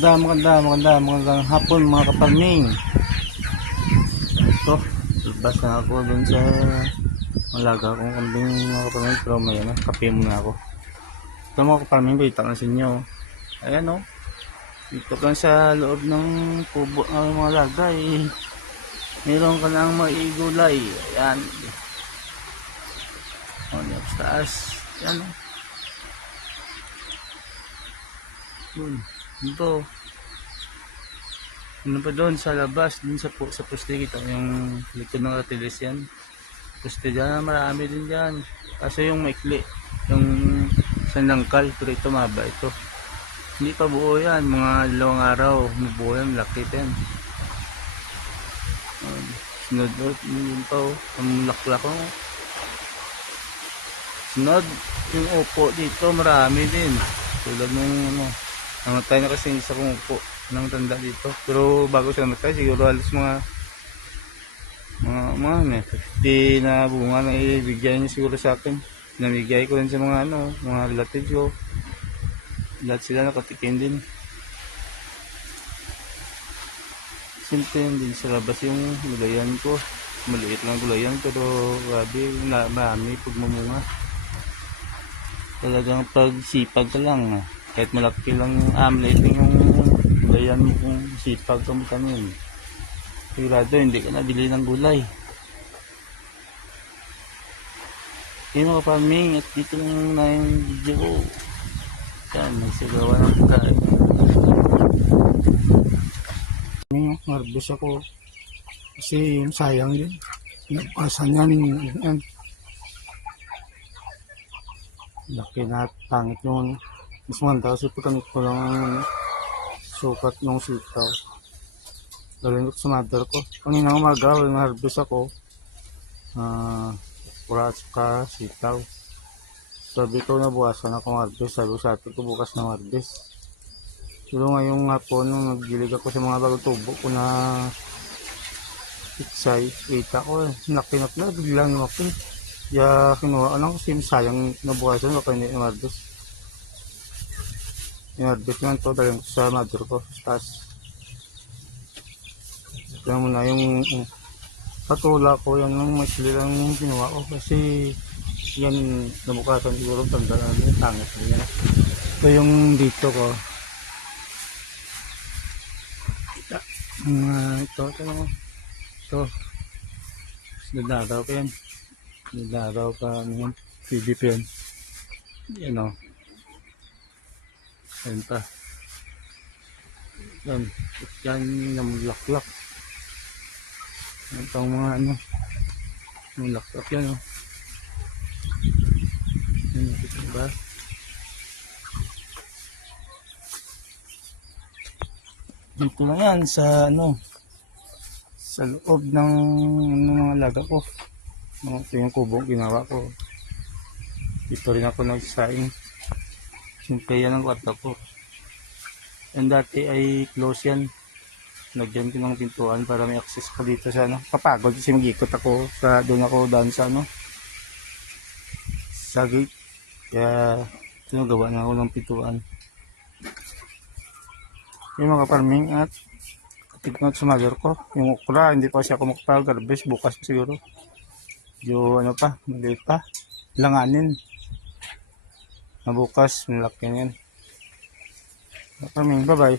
Magandang hapon mga kaparming. Ito, labas na ako dun sa malaga kong kambing mga kaparming, pero may kape muna ako. Ito mga kaparming, kita na sa inyo. Ayan o, dito lang sa loob ng kubo ng mga laga meron ka lang maigulay. Ayan o, sa taas. Ayan o. Ito. Ano pa doon sa labas, dun sa poste kita yung likod ng ratilis yan. Poste dyan, marami din dyan. Kaso yung maikli, yung sanlangkal, pero ito maba ito. Hindi pa buo yan, mga 2 araw, mabuo yan, laki yan. Sunod, yun pa o, ang laklak o. Sunod, yung upo dito, marami din. Tulad ng namatay na kasi isa kong upo ng tanda dito, pero bago siya namatay siguro alas mga 50 na bunga na ibigay niya siguro sa akin. Namigay ko rin sa mga mga relatives ko, lahat sila nakatikim din. Simple din sa labas yung gulayan ko, maliit lang gulayan pero grabe marami pagmumunga. Talagang pagsipag ka lang, kahit malaki lang maliit lang yung gulayan mo kung sipag ka mo tanim. Sigurado hindi ka nabili ng gulay. Yun mga farming, at dito lang na yung video ko. Yan, nagsagawa ng pagkain. Marbus ako kasi sayang din. Nagpasan yan. Laki na at pangit yung mas maganda kasi pagkanit ko lang ang sukat ng sitaw. Galing ko sa mother ko. Kanina umaga, harvest ako. Pura at saka sitaw. Sabi ko na bukasan akong harvest. Sabi ko sa atin ko bukas na harvest. Pero ngayong hapon, nung naggilig ako sa mga bagong tubo ko na pitsay, kita ko laki na biglang lumaki. Kaya kinuha lang kasi sayang nabukasan baka hindi yung harvest. Yung harvest naman to, daling ko sa mother ko sa taas. Kaya muna yung patula ko, yan lang maikli lang yung kinuha ko kasi yan nabukasan siguro tanda na yung tangit niya. Ito yung dito ko. Ito nadaraw pa yan. Nadaraw pa yan. PDP yan. Yan o. Yan pa. Yan namulaklak. Yan pa mga namulaklak yan o. Yan nakita ba? Dito na yan sa sa loob ng mga laga ko. Ito yung kubong ginawa ko. Dito rin ako nagsaing. Simple yan ang kwarto ko. And dati ay close yan. Nagyan ko ng pintuan para may access ko dito sa Kapagod kasi mag-ikot ako doon ako sa sa gate. Kaya gawa na ako ng pintuan. Yung mga farming at tignan sa mother ko. Yung okra, hindi pa siya kumakapag-harvest. Bukas siguro. Yung maliit pa. Langanin. Nabukas, malaki yan. Farming, bye bye.